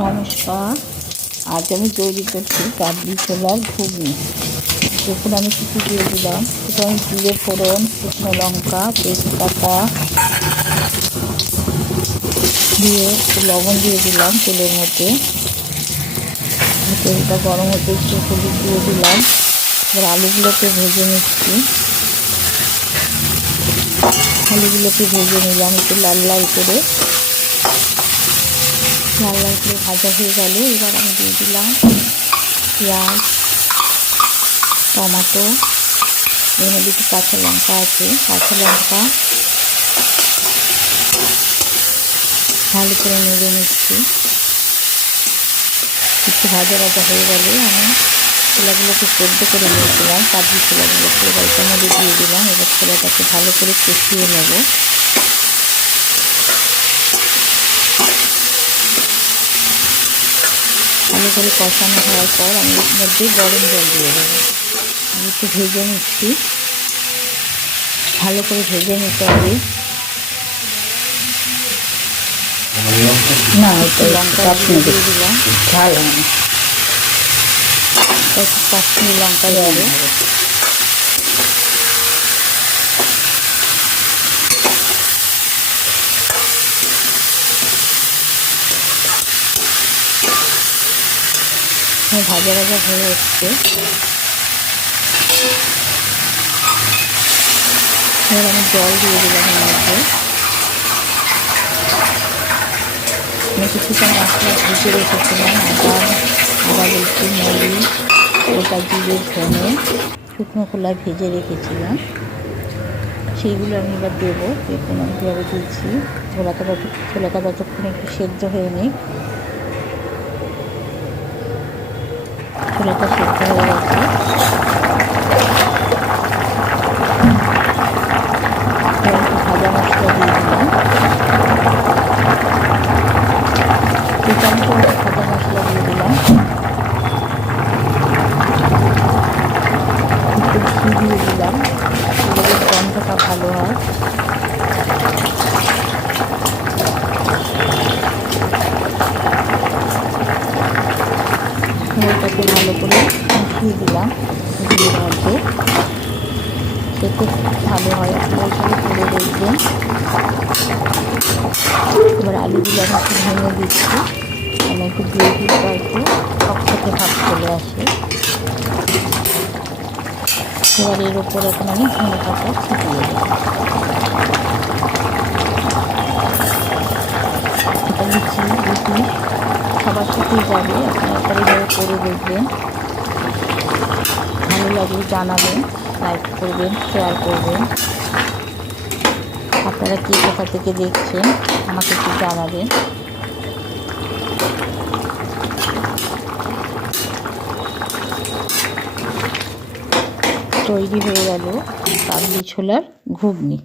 নমস্কার আজ আমি তৈরি করছি কাবলি ছোলার ঘুগনি। দেখুন আমি কিছু দিয়ে দিলাম। প্রথমে জিরে, ফোড়ন, শুকনো লঙ্কা, তেজপাতা দিয়ে লবণ দিয়ে দিলাম তেলের মধ্যে। তেলটা গরম হতে একটু দিয়ে দিলাম। এবার আলুগুলোকে ভেজে নিচ্ছি। আলুগুলোকে ভেজে নিলাম একটু লাল লাল করে। লাল লাল করে ভাজা হয়ে গেল এবার আমি দিয়ে দিলাম পেঁয়াজ, টমাটো, এর মধ্যে একটু কাঁচা লঙ্কা আছে। কাঁচা লঙ্কা ভালো করে নেড়ে নিচ্ছি। একটু ভাজা ভাজা হয়ে গেলে আমি ছোলাগুলোকে সেদ্ধ করে নিয়েছিলাম কাবলি ছোলাগুলোকে এবার মধ্যে দিয়ে দিলাম। এবার ছোলাটাকে ভালো করে কষিয়ে নেব। ভালো করে কষানো হওয়ার পর আমি এর মধ্যে গরম জল দিয়ে দেবো। আমি একটু ভেজে নিচ্ছি। ভালো করে ভেজে নিতে হবে। না লঙ্কা দিয়ে দিলাম। একটু কাশ্মীর লঙ্কা দেবো ভাজা ভাজা হয়ে এসছে। এবার আমি জল দিয়ে দিলাম এর মধ্যে। আমি কিছুটা মশলা ভেজে রেখেছিলাম, আদা আদা বলছি মরিচ ওটা দিয়ে ধনে, শুকনো খোলা ভেজে রেখেছিলাম। সেইগুলো আমি এবার দেবো, দেখুন আমি দিচ্ছি। ছোলাটা ছোলাটা ততক্ষণ একটু সেদ্ধ হয়ে নিই ছোলাটা সেদ্ধ হয়ে গেছে এবার একটু ভাজা মশলা দিয়ে দিলাম দু চামচ ভাজা মশলা দিয়ে দিলাম একটু ঘি দিয়ে দিলাম এবারে গন্ধটা ভালো হয় ওটাকে ভালো করে মিশিয়ে দিলাম ঘিয়ের মধ্যে খেতে ভালো হয়, আপনারা এখানে করে দেখবেন। এবার আলুগুলো আমি একটু ভেঙে দিচ্ছি। আমি একটু গ্রেভিটা একটু শক্তকে ভাব চলে আসে। এবার এর ওপর এখন আমি ধনে পাতা ছিটিয়ে দেবো। সবার সাথেই যাবে, আপনারা এভাবে করে দেখবেন। ভালো লাগলে জানাবেন লাইক করবেন শেয়ার করবেন। আপনারা কী কোথা থেকে দেখছেন, আমাকে একটু জানাবেন। তৈরি হয়ে গেল কাবলি ছোলার ঘুগনি।